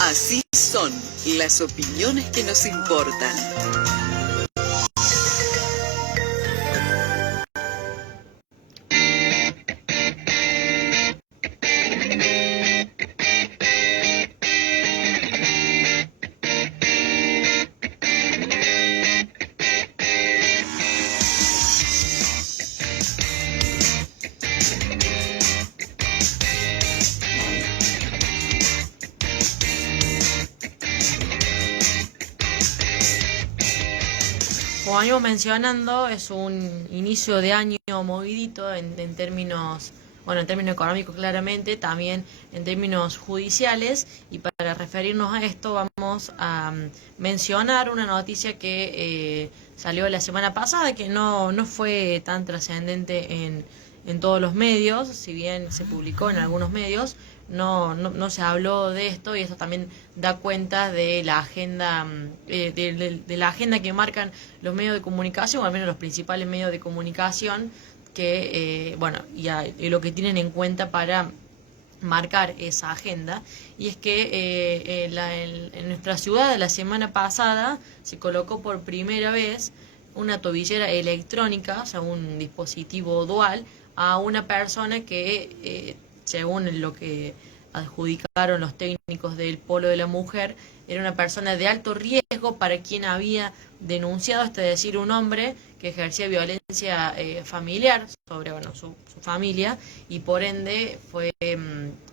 Así son las opiniones que nos importan. Como venimos mencionando, es un inicio de año movidito en términos, bueno, en términos económicos claramente, también en términos judiciales, y para referirnos a esto vamos a mencionar una noticia que salió la semana pasada, que no fue tan trascendente en todos los medios, si bien se publicó en algunos medios. No se habló de esto, y esto también da cuenta de la agenda, de la agenda que marcan los medios de comunicación, o al menos los principales medios de comunicación, que y lo que tienen en cuenta para marcar esa agenda. Y es que en nuestra ciudad la semana pasada se colocó por primera vez una tobillera electrónica, o sea, un dispositivo dual, a una persona que, según lo que adjudicaron los técnicos del Polo de la Mujer, era una persona de alto riesgo para quien había denunciado, es decir, un hombre que ejercía violencia familiar sobre su familia, y por ende fue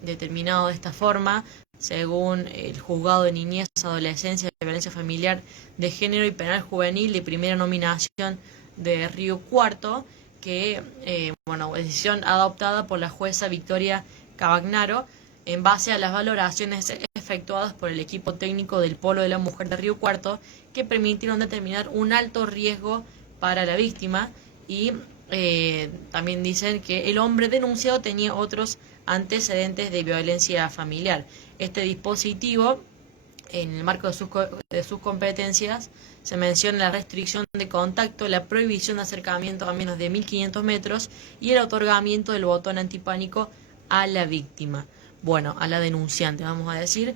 determinado de esta forma, según el Juzgado de Niñez, Adolescencia, Violencia Familiar de Género y Penal Juvenil de Primera Nominación de Río Cuarto, que, decisión adoptada por la jueza Victoria Cavagnaro, en base a las valoraciones efectuadas por el equipo técnico del Polo de la Mujer de Río Cuarto, que permitieron determinar un alto riesgo para la víctima. Y también dicen que el hombre denunciado tenía otros antecedentes de violencia familiar. Este dispositivo, en el marco de sus competencias, se menciona la restricción de contacto, la prohibición de acercamiento a menos de 1500 metros y el otorgamiento del botón antipánico a la víctima. Bueno, a la denunciante, vamos a decir.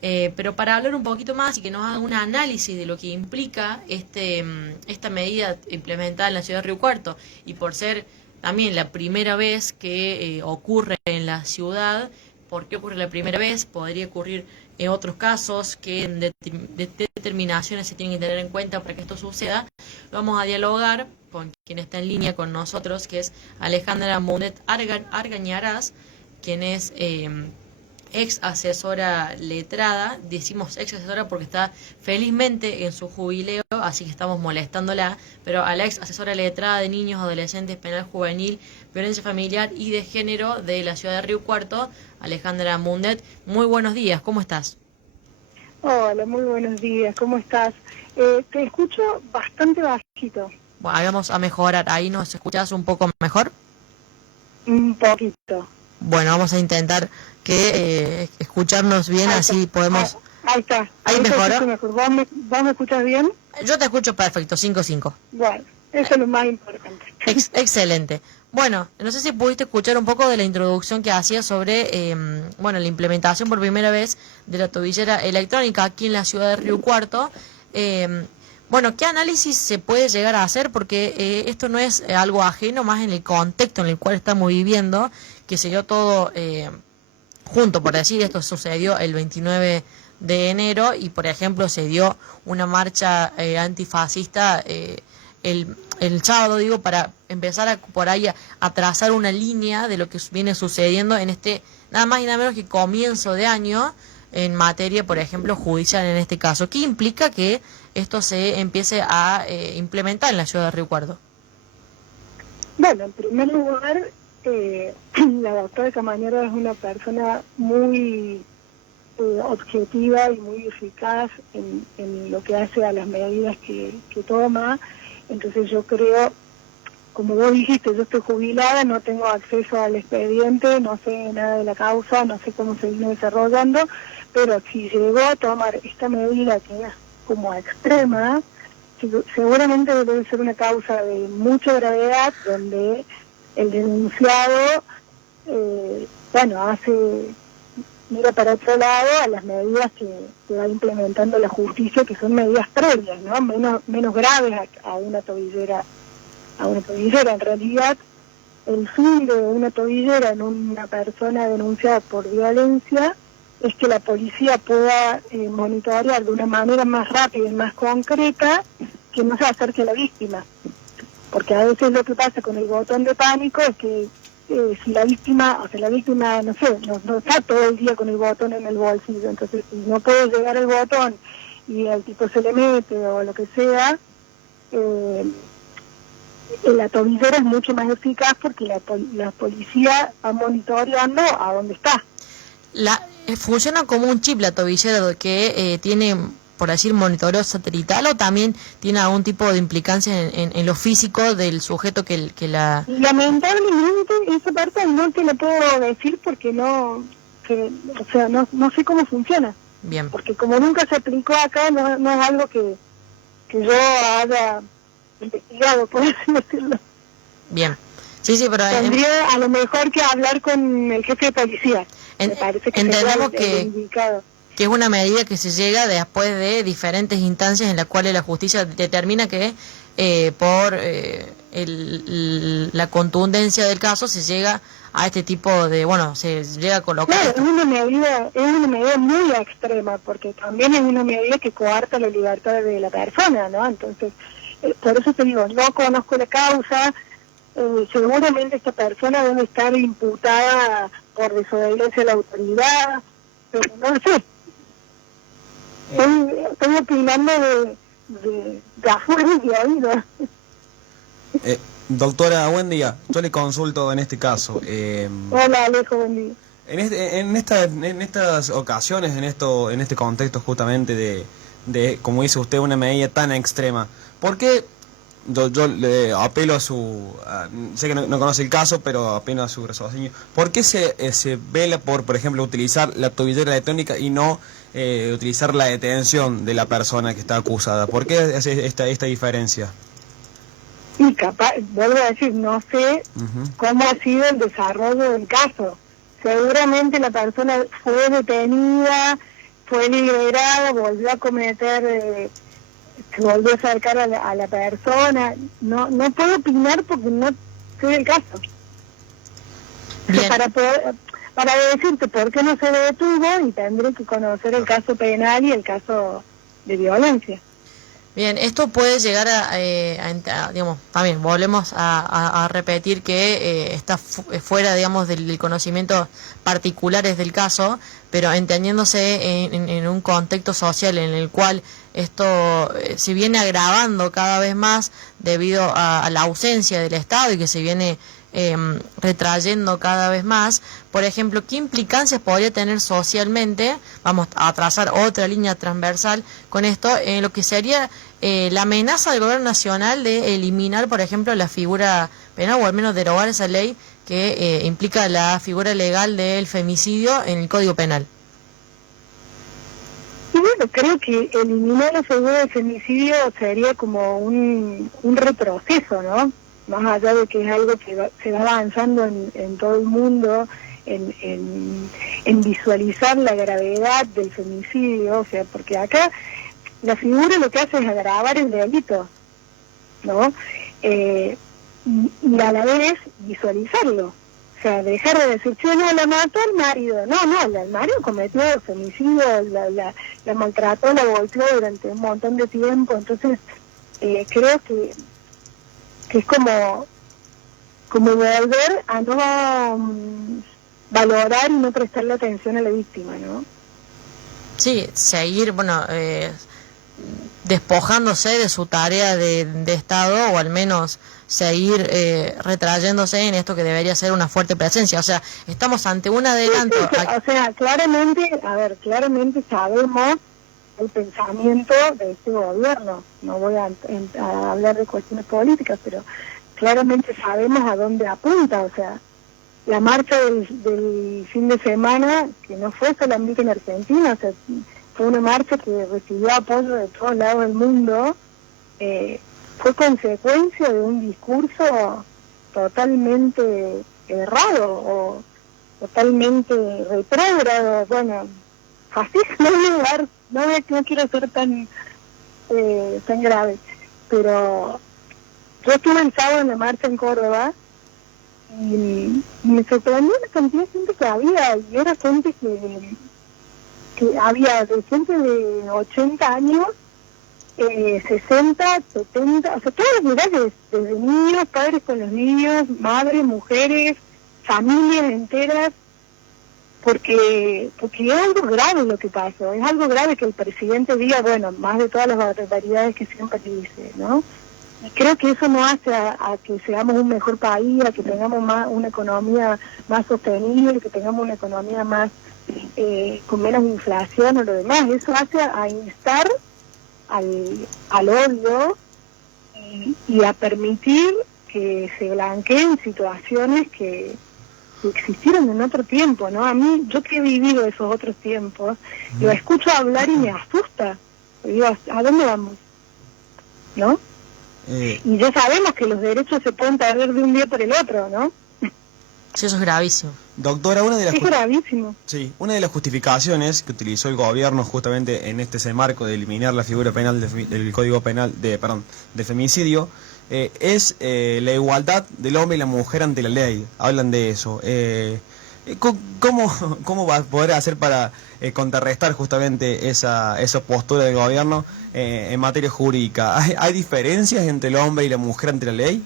Pero para hablar un poquito más y que nos haga un análisis de lo que implica esta medida implementada en la ciudad de Río Cuarto, y por ser también la primera vez que ocurre en la ciudad, ¿por qué ocurre la primera vez? Podría ocurrir en otros casos, que determinaciones se tienen que tener en cuenta para que esto suceda. Vamos a dialogar con quien está en línea con nosotros, que es Alejandra Mundet Argañarás, quien es ex asesora letrada. Decimos ex asesora porque está felizmente en su jubileo, así que estamos molestándola, pero a la ex asesora letrada de niños, adolescentes, penal juvenil, violencia familiar y de género de la ciudad de Río Cuarto, Alejandra Mundet. Muy buenos días, ¿cómo estás? Hola, muy buenos días, ¿cómo estás? Te escucho bastante bajito. Bueno, ahí vamos a mejorar, ahí nos escuchás un poco mejor. Un poquito. Bueno, vamos a intentar que escucharnos bien, Ahí así está. podemos... Ahí está. ¿Ahí mejoró? Mejor. ¿Vos me escuchas bien? Yo te escucho perfecto, 5-5. Bueno, eso es lo más importante. Excelente. Bueno, no sé si pudiste escuchar un poco de la introducción que hacía sobre la implementación por primera vez de la tobillera electrónica aquí en la ciudad de Río Cuarto. ¿Qué análisis se puede llegar a hacer? Porque esto no es algo ajeno, más en el contexto en el cual estamos viviendo, que se dio todo junto, por decir. Esto sucedió el 29 de enero y, por ejemplo, se dio una marcha antifascista el sábado, digo, para empezar por ahí a trazar una línea de lo que viene sucediendo en este, nada más y nada menos que comienzo de año, en materia, por ejemplo, judicial en este caso. ¿Qué implica que esto se empiece a implementar en la ciudad de Río Cuarto? Bueno, en primer lugar, la doctora Camañero es una persona muy objetiva y muy eficaz en lo que hace a las medidas que toma. Entonces yo creo, como vos dijiste, yo estoy jubilada, no tengo acceso al expediente, no sé nada de la causa, no sé cómo se vino desarrollando, pero si llegó a tomar esta medida que es como extrema, seguramente debe ser una causa de mucha gravedad, donde el denunciado, hace mira para otro lado a las medidas que va implementando la justicia, que son medidas previas, ¿no? Menos graves a una tobillera. En realidad, el fin de una tobillera en una persona denunciada por violencia es que la policía pueda monitorear de una manera más rápida y más concreta que no se acerque a la víctima. Porque a veces lo que pasa con el botón de pánico es que si la víctima, no sé, no está todo el día con el botón en el bolsillo, entonces si no puede llegar el botón y el tipo se le mete o lo que sea, la tobillera es mucho más eficaz porque la policía va monitoreando a dónde está. ¿Funciona como un chip la tobillera que tiene, por decir, monitoreo satelital, o también tiene algún tipo de implicancia en lo físico del sujeto que la... Lamentablemente esa parte no te la puedo decir porque no sé cómo funciona. Bien. Porque como nunca se aplicó acá, no es algo que yo haya investigado, por así decirlo. Bien. Sí, pero... Tendría a lo mejor que hablar con el jefe de policía. Me parece que entendemos el indicado. Que es una medida que se llega después de diferentes instancias en las cuales la justicia determina que por la contundencia del caso se llega a este tipo de, se llega a colocar... Claro, es una medida muy extrema, porque también es una medida que coarta la libertad de la persona, ¿no? Entonces, por eso te digo, no conozco la causa, seguramente esta persona debe estar imputada por desobediencia a la autoridad, pero no lo sé. Estoy opinando de afuera y de oído. Doctora, buen día. Yo le consulto en este caso. Hola, Alejo, buen día. En estas ocasiones, en este contexto justamente de, como dice usted, una medida tan extrema, ¿por qué? Yo le apelo sé que no conoce el caso, pero apelo a su raciocinio. ¿Por qué se vela por ejemplo, utilizar la tobillera electrónica y no utilizar la detención de la persona que está acusada? ¿Por qué hace esta diferencia? Y vuelvo a decir, no sé cómo ha sido el desarrollo del caso. Seguramente la persona fue detenida, fue liberada, volvió a cometer... se volvió a acercar a la persona. No puedo opinar porque no sé del caso. Para decirte por qué no se detuvo, y tendré que conocer el caso penal y el caso de violencia. Bien, esto puede llegar digamos, también volvemos a repetir que está fuera, digamos, del conocimiento particulares del caso, pero entendiéndose en un contexto social en el cual esto se viene agravando cada vez más debido a la ausencia del Estado y que se viene retrayendo cada vez más. Por ejemplo, ¿qué implicancias podría tener socialmente? Vamos a trazar otra línea transversal con esto, en lo que sería la amenaza del gobierno nacional de eliminar, por ejemplo, la figura penal, o al menos derogar esa ley que implica la figura legal del femicidio en el Código Penal. Y bueno, creo que eliminar la figura del femicidio sería como un retroceso, ¿no? Más allá de que es algo que se va avanzando en todo el mundo, en visualizar la gravedad del femicidio, o sea, porque acá la figura lo que hace es agravar el delito, ¿no? Y a la vez visualizarlo. O sea, dejar de decir, yo no la mató el marido. No, el marido cometió femicidio, la maltrató, la golpeó durante un montón de tiempo. Entonces, creo que es como volver a no valorar y no prestarle atención a la víctima, ¿no? Sí, seguir, despojándose de su tarea de Estado, o al menos seguir retrayéndose en esto que debería ser una fuerte presencia. O sea, estamos ante un adelanto. O sea, claramente sabemos el pensamiento de este gobierno. No voy a hablar de cuestiones políticas, pero claramente sabemos a dónde apunta. O sea, la marcha del fin de semana, que no fue solamente en Argentina, o sea, fue una marcha que recibió apoyo de todos lados del mundo, fue consecuencia de un discurso totalmente errado o totalmente retrógrado, bueno, así no quiero ser tan grave, pero yo estuve el sábado en la marcha en Córdoba y me sorprendió la cantidad de gente que había, y era gente que había de gente de 80 años, 60, 70, o sea, todas las edades, desde niños, padres con los niños, madres, mujeres, familias enteras, porque es algo grave lo que pasó, es algo grave que el presidente diga, bueno, más de todas las barbaridades que siempre dice, ¿no? Y creo que eso no hace a que seamos un mejor país, a que tengamos una economía más sostenible, que tengamos una economía más con menos inflación o lo demás. Eso hace a instar al odio y a permitir que se blanqueen situaciones que existieron en otro tiempo, ¿no? A mí, yo que he vivido esos otros tiempos, lo escucho hablar y me asusta. Digo, ¿a dónde vamos? ¿No? Y ya sabemos que los derechos se pueden perder de un día por el otro, ¿no? Sí, eso es gravísimo. Doctora, es gravísimo. Sí, una de las justificaciones que utilizó el gobierno justamente en ese marco de eliminar la figura penal del Código Penal de femicidio es la igualdad del hombre y la mujer ante la ley. Hablan de eso. ¿Cómo va a poder hacer para contrarrestar justamente esa postura del gobierno en materia jurídica? ¿Hay diferencias entre el hombre y la mujer ante la ley?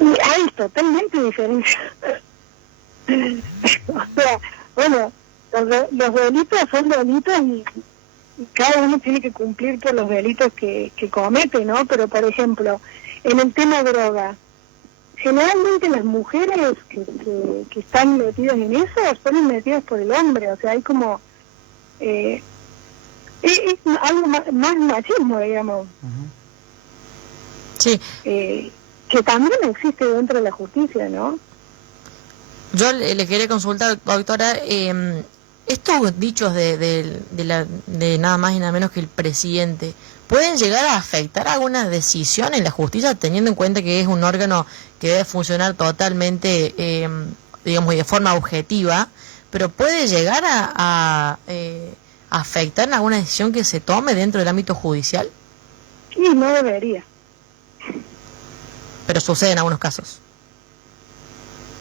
Hay totalmente diferencias. O sea, bueno, los delitos son delitos y cada uno tiene que cumplir por los delitos que comete, ¿no? Pero, por ejemplo, en el tema droga, generalmente las mujeres que están metidas en eso son metidas por el hombre, o sea, hay como... es algo más machismo, digamos. Sí. Que también existe dentro de la justicia, ¿no? Yo le quería consultar, doctora, estos dichos de nada más y nada menos que el presidente, ¿pueden llegar a afectar alguna decisión en la justicia, teniendo en cuenta que es un órgano que debe funcionar totalmente, digamos, y de forma objetiva, pero puede llegar a afectar en alguna decisión que se tome dentro del ámbito judicial? Sí, no debería. Pero sucede en algunos casos.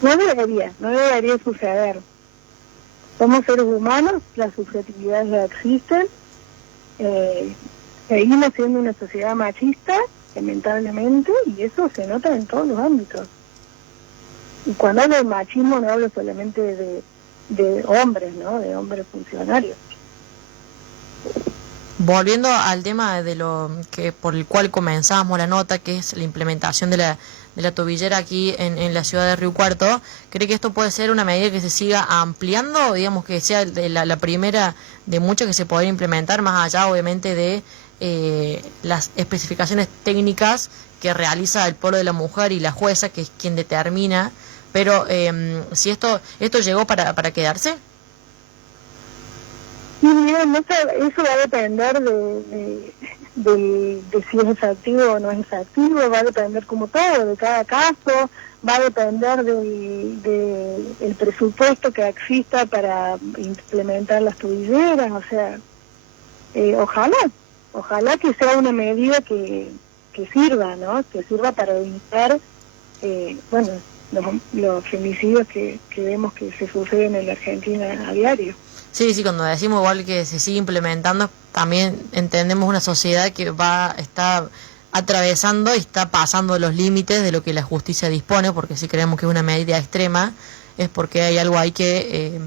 No debería suceder. Somos seres humanos, las subjetividades ya existen, seguimos siendo una sociedad machista, lamentablemente, y eso se nota en todos los ámbitos. Y cuando hablo de machismo no hablo solamente de hombres, ¿no? De hombres funcionarios. Volviendo al tema de lo que por el cual comenzamos la nota, que es la implementación de la tobillera aquí en la ciudad de Río Cuarto, ¿cree que esto puede ser una medida que se siga ampliando, digamos que sea la primera de muchas que se podría implementar, más allá obviamente de las especificaciones técnicas que realiza el Polo de la Mujer y la jueza, que es quien determina, pero si esto llegó para quedarse? Y mira, no sé, eso va a depender de si es efectivo o no es efectivo, va a depender como todo, de cada caso, va a depender del presupuesto que exista para implementar las tobilleras, o sea, ojalá que sea una medida que sirva, ¿no? Que sirva para evitar, bueno, los femicidios que vemos que se suceden en la Argentina a diario. Sí, cuando decimos igual que se sigue implementando, también entendemos una sociedad que está atravesando y está pasando los límites de lo que la justicia dispone, porque si creemos que es una medida extrema, es porque hay algo ahí que,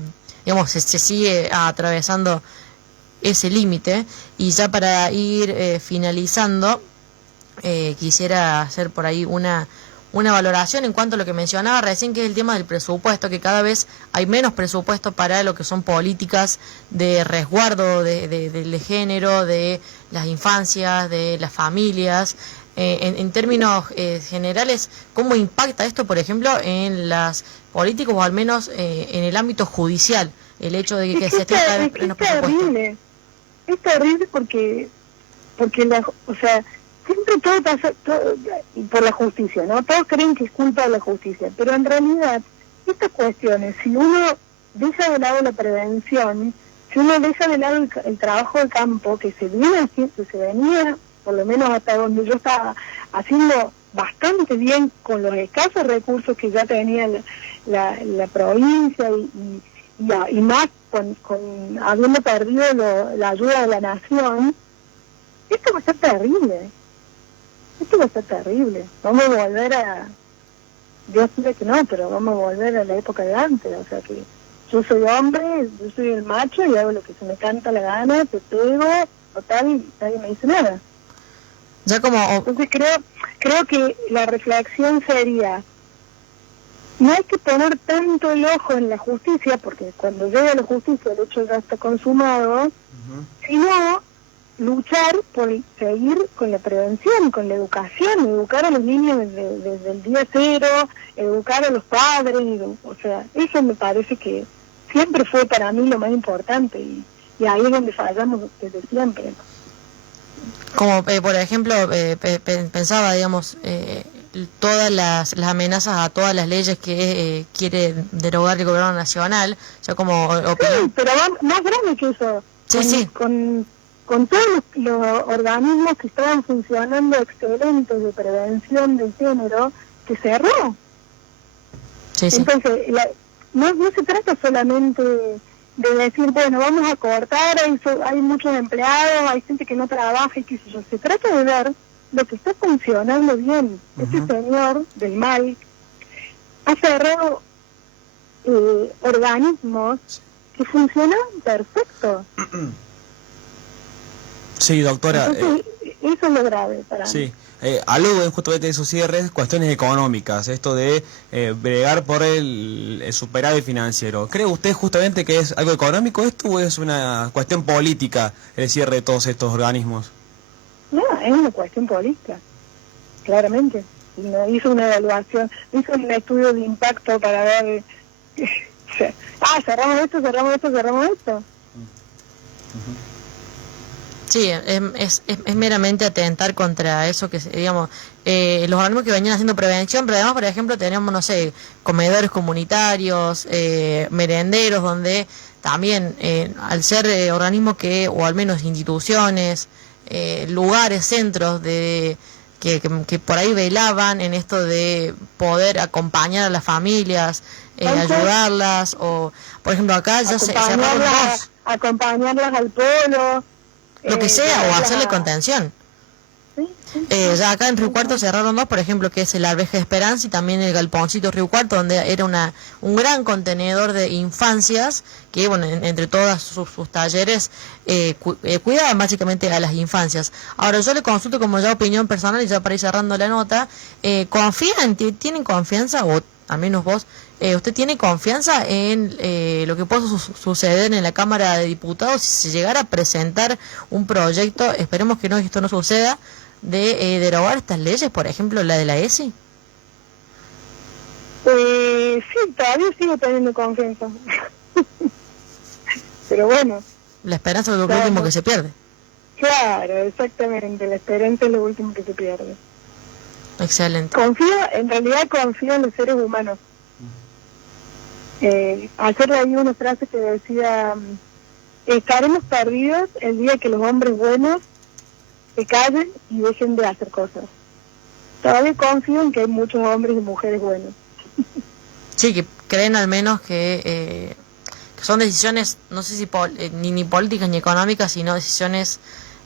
digamos, se sigue atravesando ese límite. Y ya para ir finalizando, quisiera hacer por ahí una valoración en cuanto a lo que mencionaba recién, que es el tema del presupuesto, que cada vez hay menos presupuesto para lo que son políticas de resguardo del género, de las infancias, de las familias. En términos generales, ¿cómo impacta esto, por ejemplo, en las políticas o al menos en el ámbito judicial? El hecho de que se esté cada vez menos presupuesto. Es terrible porque o sea, siempre todo pasa por la justicia, ¿no? Todos creen que es culpa de la justicia, pero en realidad estas cuestiones, si uno deja de lado la prevención, si uno deja de lado el trabajo de campo que se venía, por lo menos hasta donde yo estaba haciendo bastante bien con los escasos recursos que ya tenía la provincia y más con habiendo perdido la ayuda de la nación, esto va a ser terrible. Esto va a ser terrible. Vamos a volver a... Dios quiere que no, pero vamos a volver a la época de antes. O sea que yo soy hombre, yo soy el macho y hago lo que se me canta la gana, te pego, total, y nadie me dice nada. Ya como... Entonces creo que la reflexión sería, no hay que poner tanto el ojo en la justicia, porque cuando llega la justicia el hecho ya está consumado, sino luchar por seguir con la prevención, con la educación, educar a los niños desde el día cero, educar a los padres, o sea, eso me parece que siempre fue para mí lo más importante y ahí es donde fallamos desde siempre. Como, por ejemplo, pensaba, digamos, todas las amenazas a todas las leyes que quiere derogar el gobierno nacional, o sea, como opinión. Sí, pero más grande que eso. Sí, Con todos los organismos que estaban funcionando excelentes de prevención del género, que cerró. Sí. Entonces, no se trata solamente de decir, bueno, vamos a cortar, hay muchos empleados, hay gente que no trabaja y qué sé yo. Se trata de ver lo que está funcionando bien. Este señor del mal ha cerrado organismos que funcionan perfecto. Sí, doctora. Entonces, eso es lo grave para mí. Aluden justamente de sus cierres cuestiones económicas, esto de bregar por el superávit financiero. ¿Cree usted justamente que es algo económico esto o es una cuestión política el cierre de todos estos organismos? No, es una cuestión política, claramente. Y no hizo una evaluación, hizo un estudio de impacto para ver... cerramos esto. Sí, es meramente atentar contra eso que, digamos, los organismos que venían haciendo prevención, pero además, por ejemplo, tenemos, no sé, comedores comunitarios, merenderos, donde también, al ser organismos que, o al menos instituciones, lugares, centros que por ahí velaban en esto de poder acompañar a las familias, ayudarlas, o, por ejemplo, acá ya se cerraron dos. Acompañarlas al polo... Lo que sea, o hacerle contención. Ya acá en Río Cuarto cerraron dos, por ejemplo, que es el Arveja de Esperanza y también el Galponcito Río Cuarto, donde era un gran contenedor de infancias que, bueno, entre todas sus talleres cuidaban básicamente a las infancias. Ahora, yo le consulto como ya opinión personal y ya para ir cerrando la nota, ¿tienen confianza, o al menos vos, usted tiene confianza en lo que pueda suceder en la Cámara de Diputados si se llegara a presentar un proyecto, esperemos que esto no suceda, de derogar estas leyes, por ejemplo la de la ESI? Sí, todavía sigo teniendo confianza. Pero bueno. La esperanza es lo último que se pierde. Claro, exactamente, la esperanza es lo último que se pierde. Excelente. En realidad confío en los seres humanos. Ayer leí una frase que decía, estaremos perdidos el día que los hombres buenos se callen y dejen de hacer cosas. Todavía confío en que hay muchos hombres y mujeres buenos. Sí, que creen al menos que son decisiones, no sé si ni políticas ni económicas, sino decisiones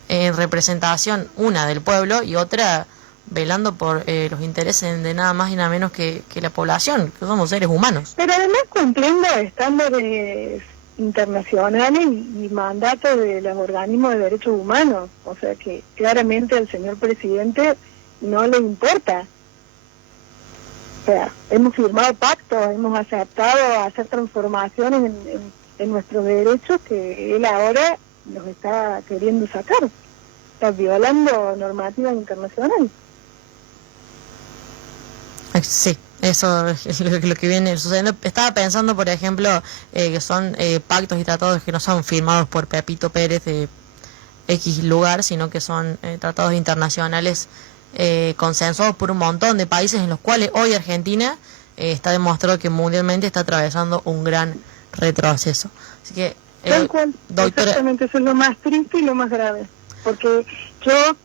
en representación, una del pueblo y otra velando por los intereses de nada más y nada menos que la población, que somos seres humanos. Pero además cumpliendo estándares internacionales y mandatos de los organismos de derechos humanos. O sea que claramente al señor presidente no le importa. O sea, hemos firmado pactos, hemos aceptado hacer transformaciones en nuestros derechos que él ahora nos está queriendo sacar. Está violando normativas internacionales. Sí, eso es lo que viene sucediendo. Estaba pensando, por ejemplo, que son pactos y tratados que no son firmados por Pepito Pérez de X lugar, sino que son tratados internacionales consensuados por un montón de países, en los cuales hoy Argentina está demostrado que mundialmente está atravesando un gran retroceso. Así que, Tal cual, doctora, exactamente, eso es lo más triste y lo más grave. Porque yo,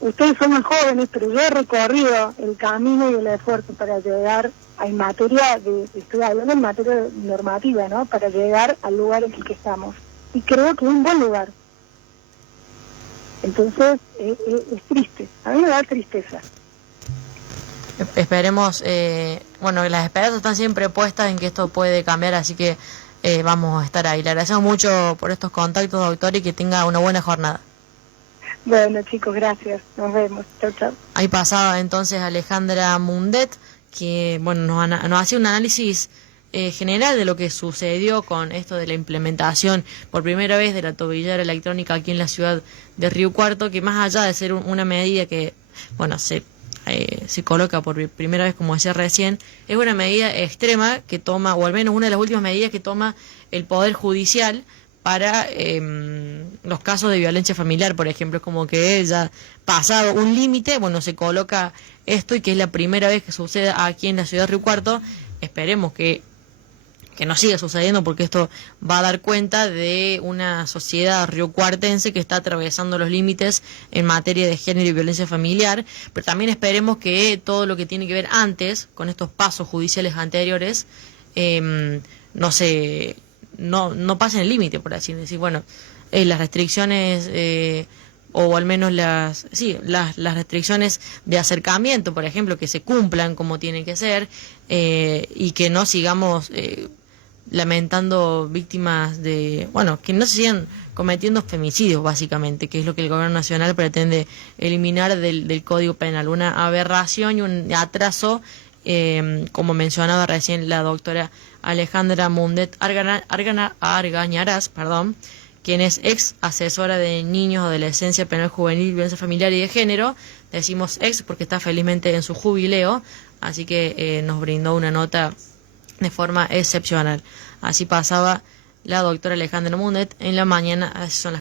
ustedes son más jóvenes, pero yo he recorrido el camino y el esfuerzo para llegar en materia estoy hablando en materia normativa, ¿no? Para llegar al lugar en el que estamos. Y creo que es un buen lugar. Entonces, es triste. A mí me da tristeza. esperemos, bueno, las esperanzas están siempre puestas en que esto puede cambiar, así que vamos a estar ahí. Le agradecemos mucho por estos contactos, doctor, y que tenga una buena jornada. Bueno, chicos, gracias. Nos vemos. Chao, chao. Ahí pasaba entonces Alejandra Mundet, que bueno nos hacía un análisis general de lo que sucedió con esto de la implementación por primera vez de la tobillera electrónica aquí en la ciudad de Río Cuarto, que más allá de ser una medida que, bueno, se coloca por primera vez, como decía recién, es una medida extrema que toma, o al menos una de las últimas medidas que toma el Poder Judicial para los casos de violencia familiar, por ejemplo. Es como que ya pasado un límite, bueno, se coloca esto, y que es la primera vez que sucede aquí en la ciudad de Río Cuarto. Esperemos que no siga sucediendo, porque esto va a dar cuenta de una sociedad riocuartense que está atravesando los límites en materia de género y violencia familiar, pero también esperemos que todo lo que tiene que ver antes, con estos pasos judiciales anteriores, no pasen el límite, por así decir. Bueno, las restricciones, o al menos las restricciones de acercamiento, por ejemplo, que se cumplan como tienen que ser, y que no sigamos lamentando víctimas de, bueno, que no se sigan cometiendo femicidios, básicamente, que es lo que el gobierno nacional pretende eliminar del Código Penal. Una aberración y un atraso, como mencionaba recién la doctora Alejandra Mundet Argañarás, quien es ex asesora de niños, adolescencia, penal juvenil, violencia familiar y de género. Decimos ex porque está felizmente en su jubileo, así que nos brindó una nota de forma excepcional. Así pasaba la doctora Alejandra Mundet en la mañana. Son las